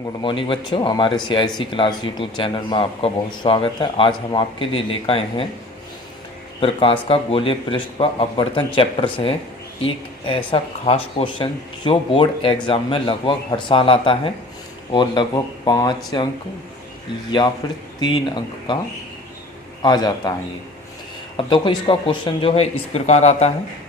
Good morning बच्चों, हमारे CIC class YouTube channel में आपका बहुत स्वागत है। आज हम आपके लिए लेकर आए हैं प्रकाश का गोलीय पृष्ठ पर अपवर्तन चैप्टर से एक ऐसा खास क्वेश्चन जो बोर्ड एग्ज़ाम में लगभग हर साल आता है और लगभग 5 अंक या फिर 3 अंक का आ जाता है ये। अब देखो, इसका क्वेश्चन जो है इस प्रकार आता है।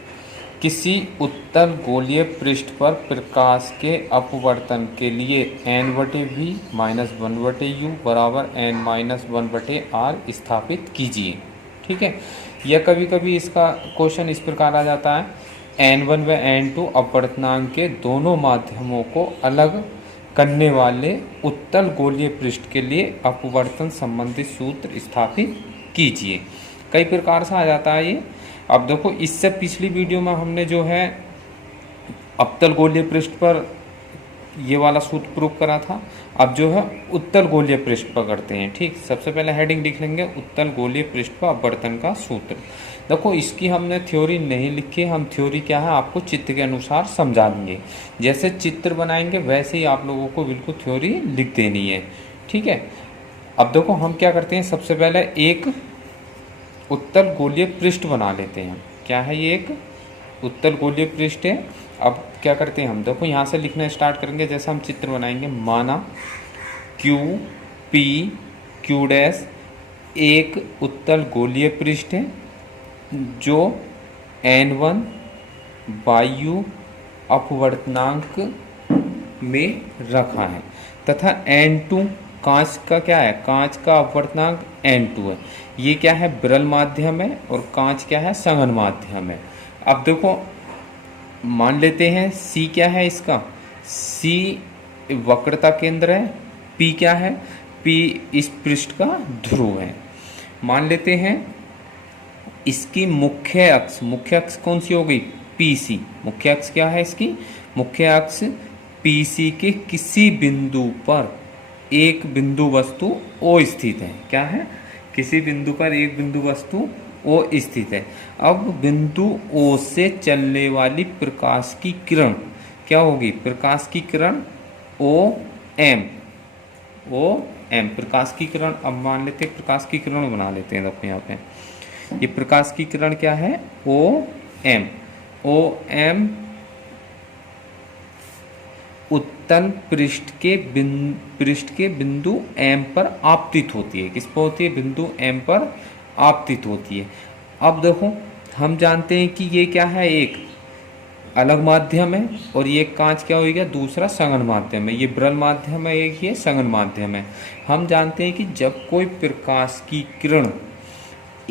किसी उत्तल गोलीय पृष्ठ पर प्रकाश के अपवर्तन के लिए n/v माइनस 1/u बराबर n-1/r स्थापित कीजिए। ठीक है, यह कभी कभी इसका क्वेश्चन इस प्रकार आ जाता है। n1 व n2 अपवर्तनांक के दोनों माध्यमों को अलग करने वाले उत्तल गोलीय पृष्ठ के लिए अपवर्तन संबंधी सूत्र स्थापित कीजिए। कई प्रकार से आ जाता है ये। अब देखो, इससे पिछली वीडियो में हमने जो है अवतल गोलीय पृष्ठ पर ये वाला सूत्र प्रूव करा था। अब जो है उत्तल गोलीय पृष्ठ पर करते हैं। ठीक, सबसे पहले हेडिंग लिख लेंगे उत्तल गोलीय पृष्ठ पर अपवर्तन का सूत्र। देखो, इसकी हमने थ्योरी नहीं लिखी, हम थ्योरी क्या है आपको चित्र के अनुसार समझा देंगे। जैसे चित्र बनाएंगे वैसे ही आप लोगों को बिल्कुल थ्योरी लिख देनी है। ठीक है, अब देखो हम क्या करते हैं, सबसे पहले एक उत्तल गोलीय पृष्ठ बना लेते हैं। क्या है ये? एक उत्तल गोलीय पृष्ठ है। अब क्या करते हैं हम, देखो यहाँ से लिखना स्टार्ट करेंगे। जैसे हम चित्र बनाएंगे, माना क्यू पी क्यू डैश एक उत्तल गोलीय पृष्ठ है जो n1 वायु अपवर्तनांक में रखा है तथा n2 कांच का क्या है, कांच का अपवर्तनांक n2 है। ये क्या है, विरल माध्यम है और कांच क्या है, सघन माध्यम है। अब देखो मान लेते हैं C क्या है इसका, C वक्रता केंद्र है, P क्या है, P इस पृष्ठ का ध्रुव है। मान लेते हैं इसकी मुख्य अक्ष कौन सी हो गई, PC। मुख्य अक्ष क्या है इसकी, मुख्य अक्ष PC के किसी बिंदु पर एक बिंदु वस्तु O स्थित है। क्या है, किसी बिंदु पर एक बिंदु वस्तु O स्थित है। अब बिंदु O से चलने वाली प्रकाश की किरण क्या होगी, प्रकाश की किरण OM प्रकाश की किरण। अब मान लेते हैं प्रकाश की किरण बना लेते हैं। देखो यहाँ पे ये प्रकाश की किरण क्या है, OM उत्तल पृष्ठ के बिंदु M पर आपतित होती है। किस पर होती है, बिंदु M पर आपतित होती है। अब देखो हम जानते हैं कि ये क्या है, एक अलग माध्यम है और ये कांच क्या हो गया, दूसरा सघन माध्यम है। ये विरल माध्यम है, एक ये सघन माध्यम है। हम जानते हैं कि जब कोई प्रकाश की किरण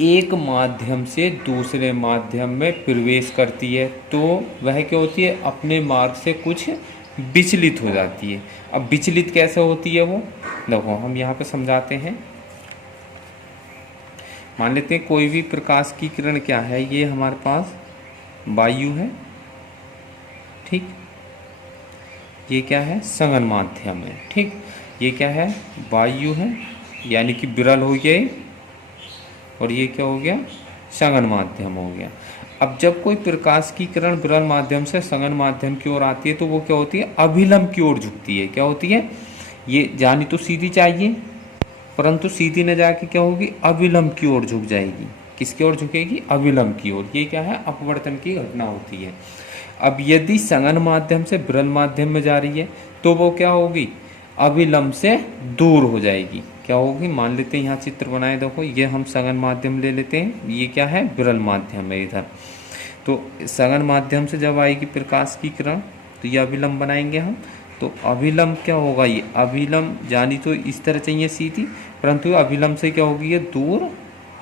एक माध्यम से दूसरे माध्यम में प्रवेश करती है तो वह क्या होती है, अपने मार्ग से कुछ विचलित हो जाती है। अब विचलित कैसे होती है वो, देखो हम यहाँ पे समझाते हैं। मान लेते हैं कोई भी प्रकाश की किरण क्या है, ये हमारे पास वायु है। ठीक, ये क्या है, सघन माध्यम है। ठीक, ये क्या है, वायु है, यानी कि विरल हो गया और ये क्या हो गया, सघन माध्यम हो गया। अब जब कोई प्रकाश की किरण विरल माध्यम से सघन माध्यम की ओर आती है तो वो क्या होती है, अभिलंब की ओर झुकती है। क्या होती है, ये जानी तो सीधी चाहिए परंतु सीधी न जाके क्या होगी, अभिलंब की ओर झुक जाएगी। किसकी ओर झुकेगी, अभिलंब की ओर। ये क्या है, अपवर्तन की घटना होती है। अब यदि सघन माध्यम से विरल माध्यम में जा रही है तो वो क्या होगी, अभिलंब से दूर हो जाएगी। क्या होगी, मान लेते हैं यहाँ चित्र बनाए। देखो ये हम सघन माध्यम ले लेते हैं, ये क्या है, विरल माध्यम है इधर। तो सघन माध्यम से जब आएगी प्रकाश की किरण तो ये अभिलंब बनाएंगे हम। तो अभिलंब क्या होगा, ये अभिलंब जानी तो इस तरह चाहिए सीधी, परंतु अभिलंब से क्या होगी, ये दूर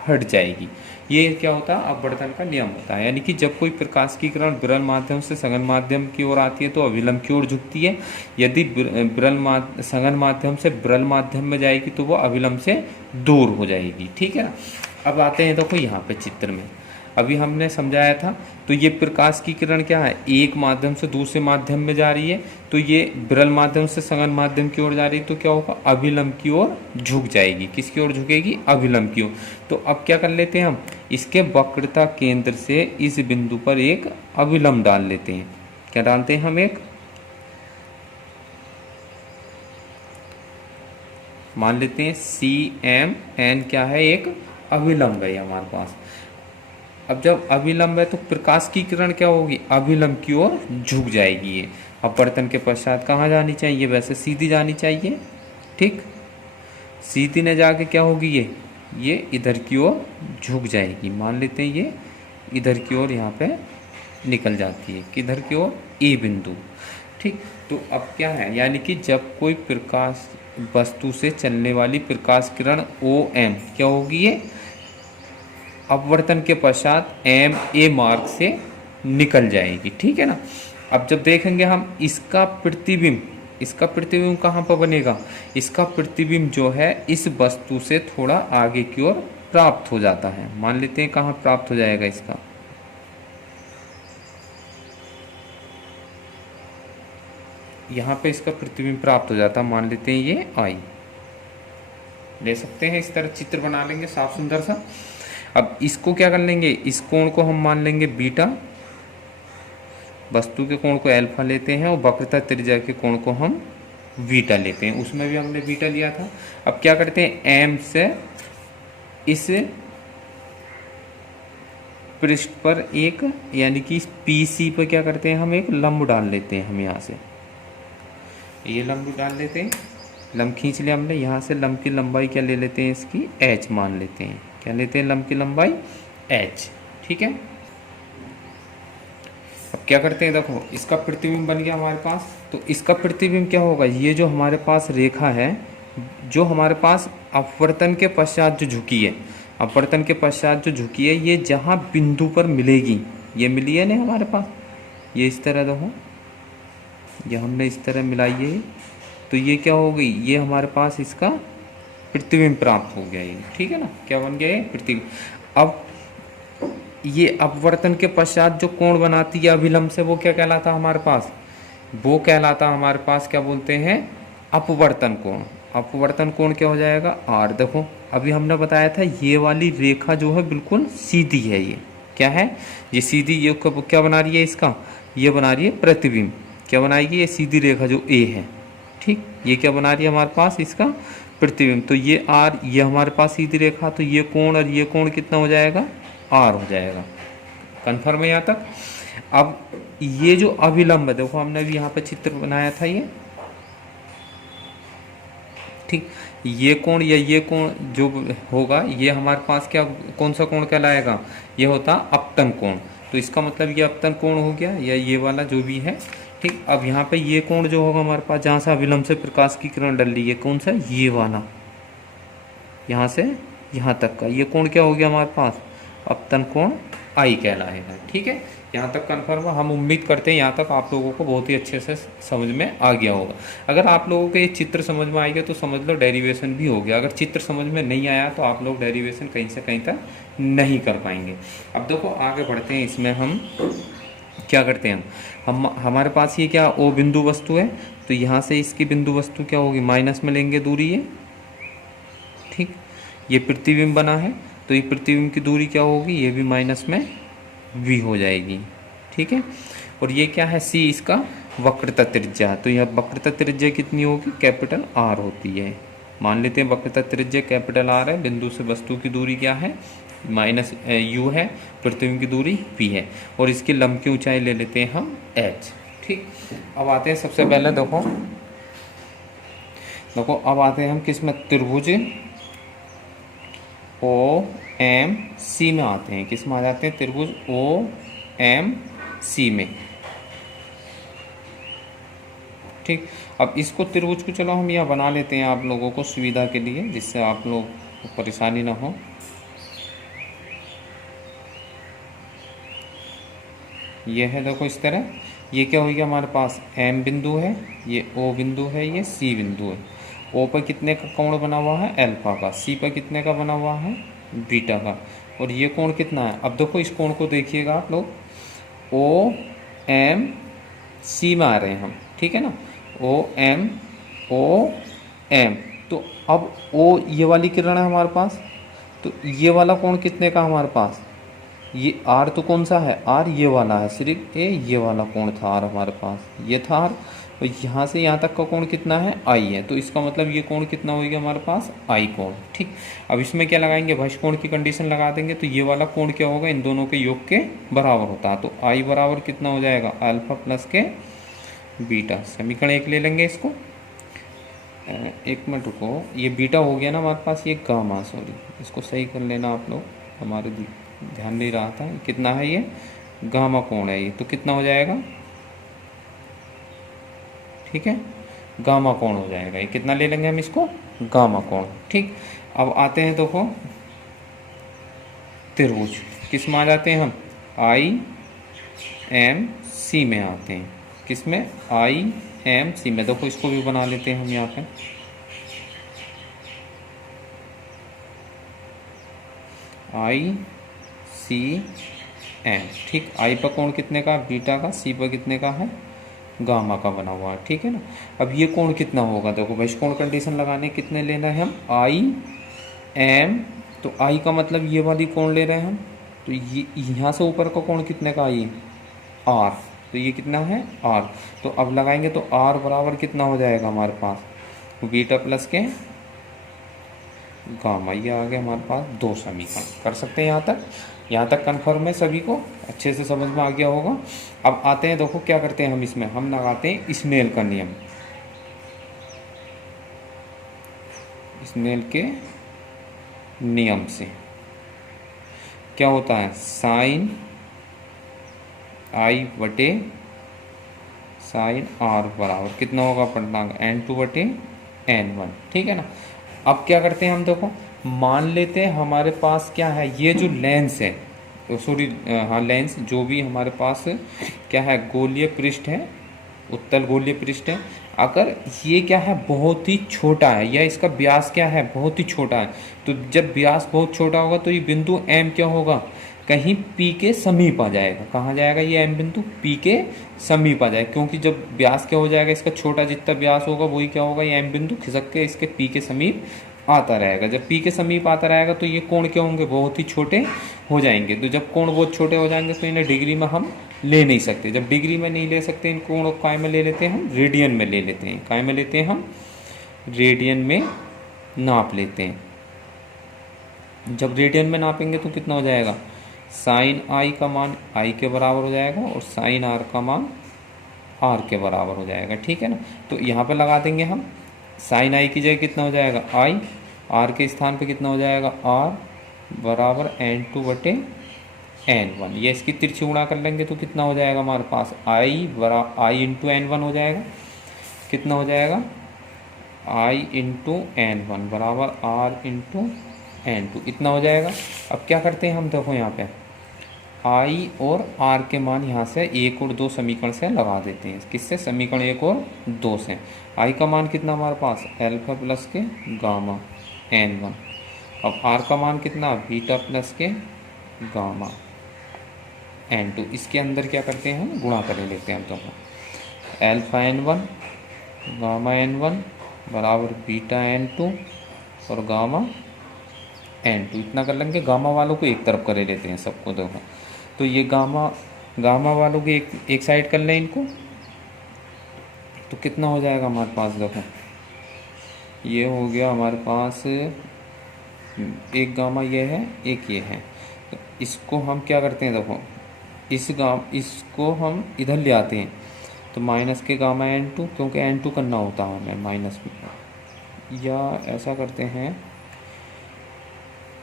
हट जाएगी। ये क्या होता है, अपवर्तन का नियम होता है। यानी कि जब कोई प्रकाश की किरण विरल माध्यम से सघन माध्यम की ओर आती है तो अभिलंब की ओर झुकती है। यदि सघन माध्यम से विरल माध्यम में जाएगी तो वो अभिलंब से दूर हो जाएगी। ठीक है, अब आते हैं देखो यहाँ पे चित्र में। अभी हमने समझाया था, तो ये प्रकाश की किरण क्या है, एक माध्यम से दूसरे माध्यम में जा रही है तो ये विरल माध्यम से सघन माध्यम की ओर जा रही है तो क्या होगा, अभिलंब की ओर झुक जाएगी। किसकी ओर झुकेगी, अभिलंब की ओर। तो अब क्या कर लेते हैं हम, इसके वक्रता केंद्र से इस बिंदु पर एक अभिलंब डाल लेते हैं। क्या डालते हैं हम, एक मान लेते हैं सी एम एन क्या है, एक अभिलंब है हमारे पास। अब जब अभिलंब है तो प्रकाश की किरण क्या होगी, अभिलंब की ओर झुक जाएगी। ये अपवर्तन के पश्चात कहाँ जानी चाहिए, वैसे सीधी जानी चाहिए, ठीक। सीधी न जाके क्या होगी, ये इधर की ओर झुक जाएगी। मान लेते हैं ये इधर की ओर यहाँ पे निकल जाती है, किधर की ओर, ए बिंदु, ठीक। तो अब क्या है, यानी कि जब कोई प्रकाश वस्तु से चलने वाली प्रकाश किरण ओ एम क्या होगी, ये अपवर्तन के पश्चात एम ए मार्ग से निकल जाएगी, ठीक है ना। अब जब देखेंगे हम इसका प्रतिबिंब कहाँ पर बनेगा, इसका प्रतिबिंब जो है इस वस्तु से थोड़ा आगे की ओर प्राप्त हो जाता है। मान लेते हैं कहाँ प्राप्त हो जाएगा, इसका यहाँ पे इसका प्रतिबिंब प्राप्त हो जाता है। मान लेते हैं ये आई ले सकते हैं, इस तरह चित्र बना लेंगे साफ सुंदर सा। अब इसको क्या कर लेंगे, इस कोण को हम मान लेंगे बीटा, वस्तु के कोण को अल्फा लेते हैं और वक्रता त्रिज्या के कोण को हम बीटा लेते हैं। उसमें भी हमने बीटा लिया था। अब क्या करते हैं, एम से इस पृष्ठ पर एक, यानी कि पी सी पर क्या करते हैं, हम एक लंब डाल लेते हैं। हम यहाँ से ये लंब डाल लेते हैं, लंब खींच लिया हमने। यहाँ से लंब की लंबाई क्या ले लेते हैं, इसकी एच मान लेते हैं। क्या लेते हैं, लंब की लंबाई एच, ठीक है। अब क्या करते हैं, देखो इसका प्रतिबिंब बन गया हमारे पास। तो इसका प्रतिबिंब क्या होगा, ये जो हमारे पास रेखा है, जो हमारे पास अपवर्तन के पश्चात जो झुकी है, अपवर्तन के पश्चात जो झुकी है, ये जहाँ बिंदु पर मिलेगी, ये मिली है नहीं हमारे पास, ये इस तरह देखो, ये हमने इस तरह मिलाई है, तो ये क्या हो गई, ये हमारे पास इसका प्रतिबिंब प्राप्त हो गया, ये ठीक है ना। क्या बन गया, ये प्रतिबिंब। अब ये अपवर्तन के पश्चात जो कोण बनाती है अभिलंब से, वो क्या कहलाता हमारे पास, वो कहलाता हमारे पास, क्या बोलते हैं, अपवर्तन कोण। अपवर्तन कोण क्या हो जाएगा, आर। देखो अभी हमने बताया था ये वाली रेखा जो है बिल्कुल सीधी है, ये क्या है, ये सीधी, ये क्या बना रही है, इसका ये बना रही है प्रतिबिंब। क्या बनाएगी, ये सीधी रेखा जो ए है, ठीक, ये क्या बना रही है हमारे पास, इसका प्रतिबिंब। तो ये आर, ये हमारे पास सीधी रेखा, तो ये कोण और ये कोण कितना हो जाएगा, आर हो जाएगा। कन्फर्म है यहाँ तक। अब ये जो अभिलंब है, देखो हमने भी यहाँ पे चित्र बनाया था ये, ठीक, ये कोण या ये कोण जो होगा, ये हमारे पास क्या, कौन सा कोण कहलाएगा, ये होता अपतन कोण। तो इसका मतलब ये अपतन कोण हो गया, या ये वाला जो भी है, ठीक। अब यहाँ पे ये कोण जो होगा हमारे पास, जहाँ से अभिलंब से प्रकाश की किरण डल रही है, कौन सा, ये वाला, यहाँ से यहाँ तक का ये कोण क्या हो गया हमारे पास, अपतन कोण आई कहलाएगा, ठीक है। यहाँ तक कन्फर्म है। हम उम्मीद करते हैं यहाँ तक आप लोगों को बहुत ही अच्छे से समझ में आ गया होगा। अगर आप लोगों को ये चित्र समझ में आ गया तो समझ लो डेरिवेशन भी हो गया। अगर चित्र समझ में नहीं आया तो आप लोग डेरिवेशन कहीं से कहीं तक नहीं कर पाएंगे। अब देखो आगे बढ़ते हैं, इसमें हम क्या करते हैं, हम हमारे पास ये क्या ओ बिंदु वस्तु है, तो यहाँ से इसकी बिंदु वस्तु क्या होगी, माइनस में लेंगे दूरी है, ठीक। ये प्रतिबिंब बना है, तो ये प्रतिबिंब की दूरी क्या होगी, ये भी माइनस में v हो जाएगी, ठीक है। और ये क्या है, c इसका वक्रता त्रिज्या, तो यह वक्रता त्रिज्या कितनी होगी, कैपिटल R होती है। मान लेते हैं वक्रता त्रिज्या कैपिटल R है, बिंदु से वस्तु की दूरी क्या है, माइनस u है, प्रतिबिंब की दूरी v है, और इसकी लंब की ऊंचाई ले लेते हैं हम h, ठीक। अब आते हैं सबसे पहले देखो अब आते हैं हम किस में, त्रिभुज ओ एम सी में आते हैं। किस में आ जाते हैं, त्रिभुज ओ एम सी में, ठीक। अब इसको त्रिभुज को चलो हम यहाँ बना लेते हैं आप लोगों को सुविधा के लिए, जिससे आप लोग को परेशानी ना हो। ये है देखो इस तरह, ये क्या हो गया हमारे पास, एम बिंदु है, ये ओ बिंदु है, ये सी बिंदु है। ओ पर कितने का कोण बना हुआ है, अल्फा का। सी पर कितने का बना हुआ है, बीटा का। और ये कोण कितना है, अब देखो इस कोण को देखिएगा आप लोग, ओ एम सी में आ रहे हैं हम, ठीक है ना, ओ एम। तो अब ओ ये वाली किरण है हमारे पास, तो ये वाला कोण कितने का हमारे पास, ये आर तो कौन सा है, आर ये वाला है, सिर्फ ये वाला कोण था आर हमारे पास, ये था आर। तो यहाँ से यहाँ तक का कोण कितना है, आई है, तो इसका मतलब ये कोण कितना हो गया हमारे पास, आई कोण। ठीक, अब इसमें क्या लगाएंगे, भश कोण की कंडीशन लगा देंगे, तो ये वाला कोण क्या होगा, इन दोनों के योग के बराबर होता है। तो आई बराबर कितना हो जाएगा, अल्फा प्लस के बीटा। समीकरण 1 ले लेंगे इसको। एक मिनट रुको, ये बीटा हो गया ना हमारे पास, ये गामा, सॉरी इसको सही कर लेना आप लोग, हमारे ध्यान नहीं रहा था। कितना है ये, गामा कोण है ये, तो कितना हो जाएगा, ठीक है, गामा कोण हो जाएगा। ये कितना ले लेंगे हम इसको, गामा कोण। ठीक, अब आते हैं देखो त्रिभुज, किस में आ जाते हैं हम, आई एम सी में आते हैं। किस में, आई एम सी में। देखो इसको भी बना लेते हैं हम यहाँ पे, आई सी एम। ठीक, आई पर कोण कितने का, बीटा का, सी पर कितने का है, गामा का बना हुआ है। ठीक है ना, अब ये कोण कितना होगा, देखो भाई कोण कंडीशन लगाने कितने लेना है हम, आई एम, तो आई का मतलब ये वाली कोण ले रहे हैं हम, तो ये यहाँ से ऊपर का कोण कितने का, ये आर, तो ये कितना है आर। तो अब लगाएंगे तो आर बराबर कितना हो जाएगा हमारे पास, बीटा प्लस के गामा। ये आ गया हमारे पास 2 समीकरण। कर सकते हैं यहाँ तक कन्फर्म है, सभी को अच्छे से समझ में आ गया होगा। अब आते हैं, देखो क्या करते हैं हम इसमें, हम लगाते हैं स्नेल का नियम। स्नेल के नियम से क्या होता है, साइन आई बटे साइन आर बराबर कितना होगा, पूर्णांक n2 बटे n1। ठीक है ना, अब क्या करते हैं हम, देखो मान लेते हैं हमारे पास क्या है, ये जो लेंस है, सॉरी हाँ लेंस, जो भी हमारे पास क्या है, गोलीय पृष्ठ है, उत्तल गोलीय पृष्ठ है। अगर ये क्या है, बहुत ही छोटा है, या इसका व्यास क्या है, बहुत ही छोटा है, तो जब व्यास बहुत छोटा होगा तो ये बिंदु M क्या होगा, कहीं P के समीप आ जाएगा। कहाँ जाएगा ये M बिंदु, P के समीप आ जाएगा, क्योंकि जब व्यास क्या हो जाएगा, इसका छोटा जितना व्यास होगा वही क्या होगा, ये M बिंदु खिसक के इसके P के समीप आता रहेगा। जब P के समीप आता रहेगा तो ये कोण क्या होंगे, बहुत ही छोटे हो जाएंगे। तो जब कोण बहुत छोटे हो जाएंगे तो इन्हें डिग्री में हम ले नहीं सकते। जब डिग्री में नहीं ले सकते इन कोण, काय में ले लेते हैं हम, रेडियन में ले लेते हैं। काय में लेते हैं हम, रेडियन में नाप लेते हैं। जब रेडियन में नापेंगे तो कितना हो जाएगा, साइन आई का मान आई के बराबर हो जाएगा और साइन आर का मान आर के बराबर हो जाएगा। ठीक है ना, तो यहाँ पे लगा देंगे हम, साइन आई की जगह कितना हो जाएगा आई, आर के स्थान पे कितना हो जाएगा आर बराबर n2 बटे n1। ये इसकी तिरछी गुणा कर लेंगे तो कितना हो जाएगा हमारे पास, आई इंटू n1 हो जाएगा। कितना हो जाएगा, आई इंटू n1 बराबर आर इंटू n2, इतना हो जाएगा। अब क्या करते हैं हम, देखो यहाँ पे आई और आर के मान यहाँ से 1 और 2 समीकरण से लगा देते हैं। किससे, समीकरण 1 और 2 से। आई का मान कितना हमारे पास, अल्फा प्लस के गामा n1। अब आर का मान कितना, बीटा प्लस के गामा n2। इसके अंदर क्या करते हैं हम, गुणा कर लेते हैं हम। तो अल्फा n1 गामा n1 बराबर बीटा n2 और गामा n2, इतना कर लेंगे। गामा वालों को एक तरफ कर लेते हैं सबको। देखो तो ये गामा वालों के एक साइड कर लें इनको, तो कितना हो जाएगा हमारे पास, देखो ये हो गया हमारे पास, एक गामा ये है, एक ये है। तो इसको हम क्या करते हैं, देखो इसको हम इधर ले आते हैं, तो माइनस के गामा n2, क्योंकि n2 करना होता है हमें माइनस में, या ऐसा करते हैं,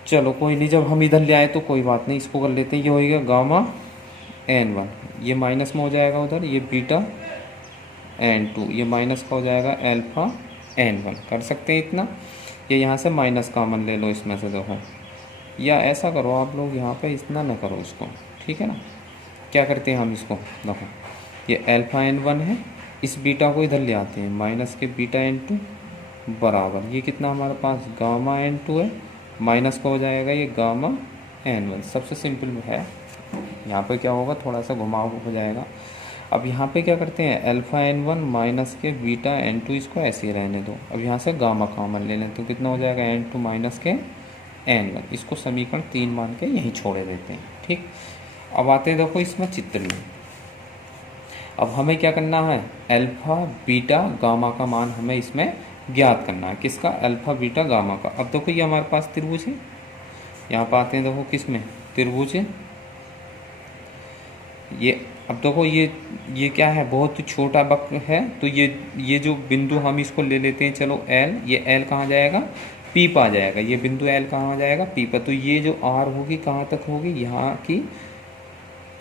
चलो कोई नहीं, जब हम इधर ले आए तो कोई बात नहीं, इसको कर लेते हैं। ये हो गया गामा n1, ये माइनस में हो जाएगा उधर, ये बीटा n2, ये माइनस का हो जाएगा अल्फा n1। कर सकते हैं इतना, ये यहाँ से माइनस कॉमन ले लो इसमें से, देखो, या ऐसा करो आप लोग, यहाँ पे इतना ना करो इसको। ठीक है ना, क्या करते हैं हम इसको, देखो ये अल्फा n1 है, इस बीटा को इधर ले आते हैं, माइनस के बीटा n2 बराबर, ये कितना हमारे पास गामा n2 है, माइनस का हो जाएगा ये गामा n1। सबसे सिंपल है, यहाँ पे क्या होगा, थोड़ा सा घुमाव हो जाएगा। अब यहाँ पे क्या करते हैं, अल्फा n1 माइनस के बीटा n2, इसको ऐसे ही रहने दो। अब यहाँ से गामा कॉमन ले लें तो कितना हो जाएगा, n2 माइनस के n1। इसको समीकरण 3 मान के यहीं छोड़े देते हैं। ठीक, अब आते हैं देखो इसमें चित्र में। अब हमें क्या करना है, अल्फा बीटा गामा का मान हमें इसमें ज्ञात करना है। किसका, अल्फा बीटा गामा का। अब देखो ये हमारे पास त्रिभुज है, यहाँ पर आते हैं देखो किस में, त्रिभुज है ये। अब देखो ये क्या है, बहुत छोटा वक्र है, तो ये जो बिंदु हम इसको ले लेते हैं, चलो एल, ये एल कहाँ जाएगा, पी पर आ जाएगा। ये बिंदु एल कहाँ जाएगा, पी पर। तो ये जो आर होगी कहाँ तक होगी, यहाँ की,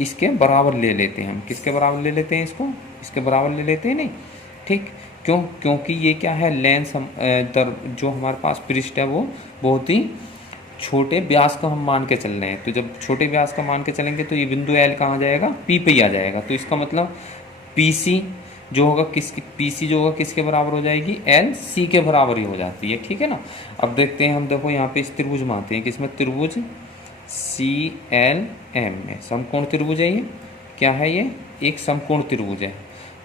इसके बराबर ले लेते हैं हम। किसके बराबर ले लेते हैं इसको, इसके बराबर ले लेते हैं, नहीं ठीक। क्यों, क्योंकि ये क्या है, लेंस हम जो हमारे पास पृष्ठ है वो बहुत ही छोटे व्यास का हम मान के चल रहे हैं। तो जब छोटे व्यास का मान के चलेंगे तो ये बिंदु एल कहाँ जाएगा, पी पे ही आ जाएगा। तो इसका मतलब पी सी जो होगा किसकी, पी सी जो होगा किसके बराबर हो जाएगी, एल सी के बराबर ही हो जाती है, ठीक है ना। अब देखते हैं हम, देखो यहाँ पे इस त्रिभुज में आते हैं, किसमें, त्रिभुज सी एल एम में। समकोण त्रिभुज है ये, क्या है ये, एक समकोण त्रिभुज है।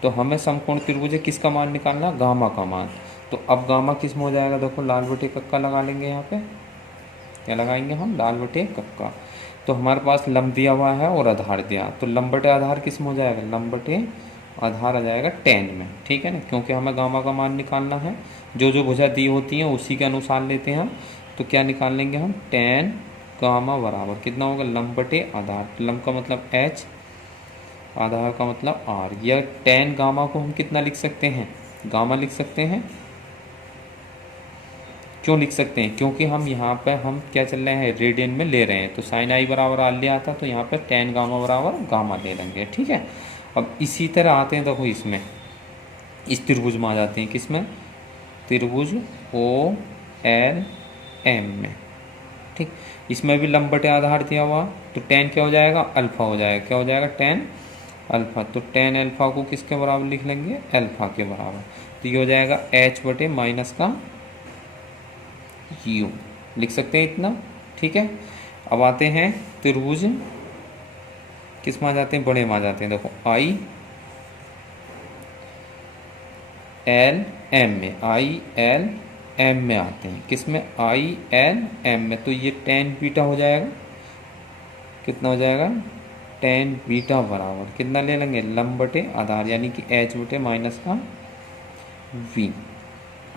तो हमें समकोण त्रिभुज है किसका मान निकालना, गामा का मान। तो अब गामा किस में हो जाएगा, देखो लाल बटे कक्का लगा लेंगे, यहाँ पे क्या लगाएंगे हम, लाल बटे कक्का। तो हमारे पास लंब दिया हुआ है और आधार दिया, तो लंब बटे आधार किस में हो जाएगा, लंब बटे आधार आ जाएगा tan में, ठीक है ना। क्योंकि हमें गामा का मान निकालना है, जो जो भुजा दी होती हैं उसी के अनुसार लेते हैं हम। तो क्या निकाल लेंगे हम, tan गामा बराबर कितना होगा, लंब बटे आधार। लंब का मतलब h, आधार का मतलब r। या tan गामा को हम कितना लिख सकते हैं, गामा लिख सकते हैं। क्यों लिख सकते हैं, क्योंकि हम यहाँ पे हम क्या चल रहे हैं, रेडियन में ले रहे हैं। तो साइन आई बराबर आर लिया था, तो यहाँ पे tan गामा बराबर गामा ले लेंगे, ठीक है। अब इसी तरह आते हैं देखो इसमें, इस त्रिभुज में आ जाते हैं, किसमें, त्रिभुज ओ एल एम में, ठीक। इसमें भी लंब बटे आधार दिया हुआ, तो tan क्या हो जाएगा, अल्फा हो जाएगा। क्या हो जाएगा, tan अल्फा। तो tan अल्फा को किसके बराबर लिख लेंगे, अल्फा के बराबर। तो ये हो जाएगा h बटे माइनस का u, लिख सकते हैं इतना, ठीक है। अब आते हैं त्रिभुज किस में आ जाते हैं, बड़े में आ जाते हैं। देखो आई एल एम में, आई एल एम में आते हैं, किस में, आई एल एम में। तो ये tan बीटा हो जाएगा, कितना हो जाएगा, tan बीटा बराबर कितना ले लेंगे, लंब बटे आधार, यानी कि h बटे माइनस का v।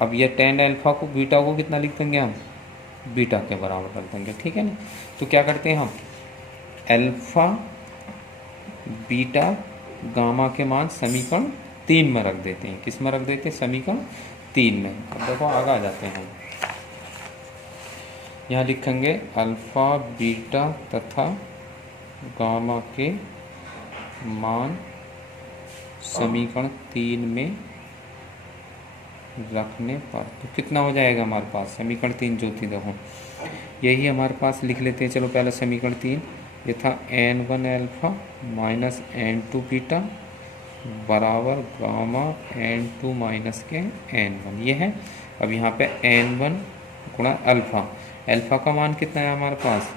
अब ये tan अल्फा को, बीटा को कितना लिख देंगे हम, बीटा के बराबर कर देंगे, ठीक है ना। तो क्या करते हैं हम, अल्फा बीटा गामा के मान समीकरण 3 में रख देते हैं। किस में रख देते हैं, समीकरण 3 में। अब देखो आगे आ जाते हैं हम, यहाँ लिखेंगे अल्फा बीटा तथा गामा के मान समीकरण 3 में रखने पर। तो कितना हो जाएगा हमारे पास, समीकरण 3 जो थी देखो यही हमारे पास लिख लेते हैं। चलो पहले समीकरण 3, ये था n1 alpha minus n2 beta बराबर गामा n2 माइनस के n1, ये है। अब यहाँ पे n1 गुणा अल्फा, अल्फा का मान कितना है हमारे पास,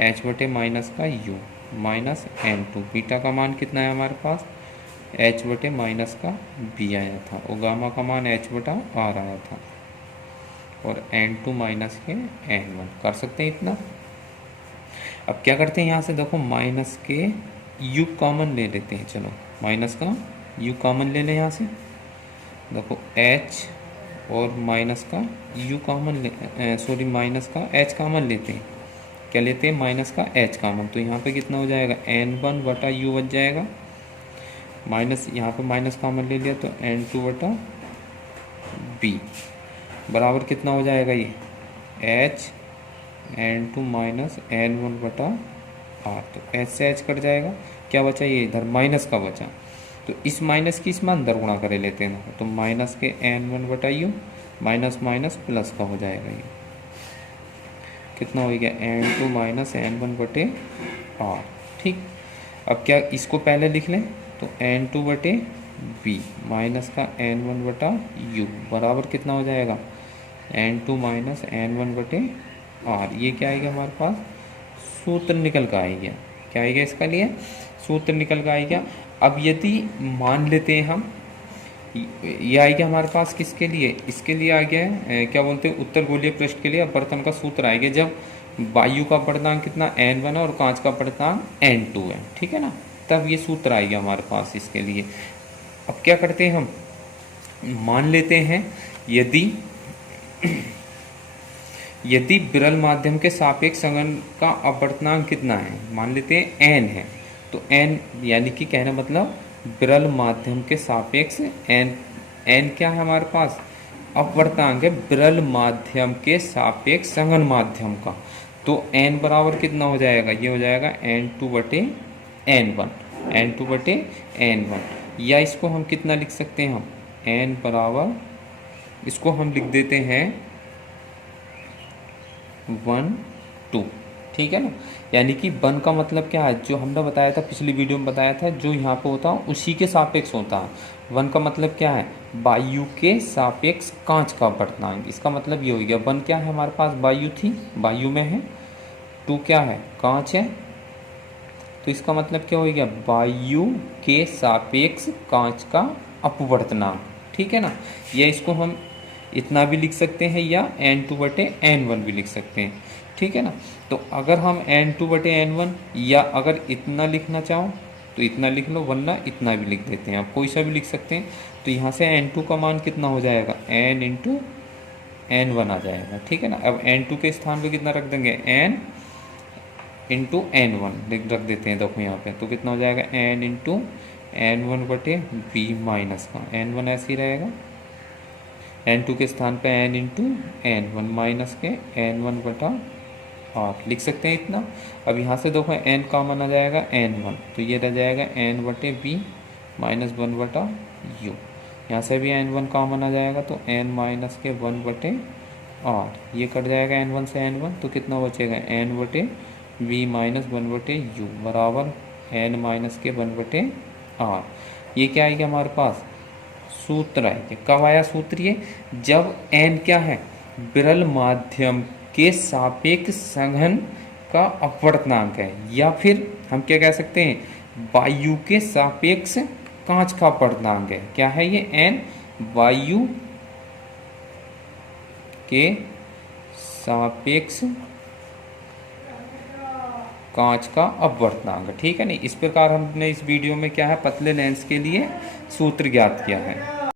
h बटे माइनस का u माइनस n2, बीटा का मान कितना है हमारे पास, h बटे माइनस का b आया था, और गामा का मान h बटा r आया था, और n2 माइनस के n1 कर सकते हैं इतना। अब क्या करते हैं, यहाँ से देखो माइनस के u कॉमन ले लेते हैं। चलो माइनस का u कॉमन ले लें यहाँ से, देखो h और माइनस का u कॉमन ले, सॉरी माइनस का h कॉमन लेते हैं। क्या लेते हैं, माइनस का h कॉमन। तो यहाँ पे कितना हो जाएगा, n1 बटा u बच जाएगा, माइनस यहाँ पे माइनस कॉमन ले लिया तो n2 बटा b बराबर कितना हो जाएगा, ये h n2 माइनस n1 बटा r। तो h से h कट जाएगा, क्या बचा, ये इधर माइनस का बचा। तो इस माइनस की इसमें अंदर गुणा करे लेते हैं, तो माइनस के n1 बटा u माइनस माइनस प्लस का हो जाएगा, ये कितना हो गया, n2 माइनस n1 बटे r, ठीक। अब क्या इसको पहले लिख लें, तो n2 बटे b माइनस का n1 बटा u बराबर कितना हो जाएगा, n2 माइनस n1 बटे r। ये क्या आएगा हमारे पास, सूत्र निकल कर आएगा। क्या आएगा इसका लिए, सूत्र निकल कर आएगा। अब यदि मान लेते हैं हम, ये आएगा हमारे पास किसके लिए, इसके लिए आ गया है, क्या बोलते हैं, उत्तर गोलीय पृष्ठ के लिए अपवर्तन का सूत्र आएगा जब वायु का अपवर्तनांक कितना n1 है और कांच का अपवर्तनांक n2 है, ठीक है ना। तब ये सूत्र आएगा हमारे पास इसके लिए। अब क्या करते हैं हम, मान लेते हैं यदि विरल माध्यम के सापेक्ष संघन का अपवर्तनांक कितना है, मान लेते हैं n है, तो n यानी कि कहना मतलब विरल माध्यम के सापेक्ष n क्या है हमारे पास, अपवर्तनांक है विरल माध्यम के सापेक्ष संघन माध्यम का। तो n बराबर कितना हो जाएगा, ये हो जाएगा n2/n1, या इसको हम कितना लिख सकते हैं, हम n बराबर, इसको हम लिख देते हैं 1 2, ठीक है ना। यानी कि 1 का मतलब क्या है, जो हमने बताया था पिछली वीडियो में बताया था, जो यहाँ पे होता है उसी के सापेक्ष होता है। 1 का मतलब क्या है, वायु के सापेक्ष कांच का अपवर्तनांक। इसका मतलब ये हो गया, 1 क्या है हमारे पास, वायु थी, वायु में है, 2 क्या है, कांच है, तो इसका मतलब क्या हो गया, वायु के सापेक्ष कांच का अपवर्तनांक, ठीक है ना। या इसको हम इतना भी लिख सकते हैं, या n2/n1 भी लिख सकते हैं, ठीक है ना। तो अगर हम n2/n1 या अगर इतना लिखना चाहो तो इतना लिख लो, वरना इतना भी लिख देते हैं, आप कोई सा भी लिख सकते हैं। तो यहाँ से n2 का मान कितना हो जाएगा, n × n1 आ जाएगा, ठीक है ना। अब n2 के स्थान पे कितना रख देंगे, n × n1 रख देते हैं, देखो यहाँ पे, तो कितना हो जाएगा, n × n1/b माइनस का n1 ऐसे ही रहेगा, n2 के स्थान पे n × n1 माइनस के n1/8 लिख सकते हैं इतना। अब यहाँ से देखो n कॉमन आ जाएगा n1, तो ये रह जाएगा n/b माइनस 1/u। यहाँ से भी n1 कॉमन आ जाएगा, तो n माइनस के 1/8, ये कट जाएगा n1 से n1, तो कितना बचेगा, n/b माइनस 1/u बराबर n माइनस के 1/8। ये क्या आएगा हमारे पास, सूत्र है। कब आया सूत्र, ये जब n क्या है, विरल माध्यम के सापेक्ष संघन का अपवर्तनांक है, या फिर हम क्या कह सकते हैं, वायु के सापेक्ष कांच का अपवर्तनांक है। क्या है ये, n वायु के सापेक्ष कांच का अपवर्तनांक, ठीक है नहीं। इस प्रकार हमने इस वीडियो में क्या है, पतले लेंस के लिए सूत्र ज्ञात किया है।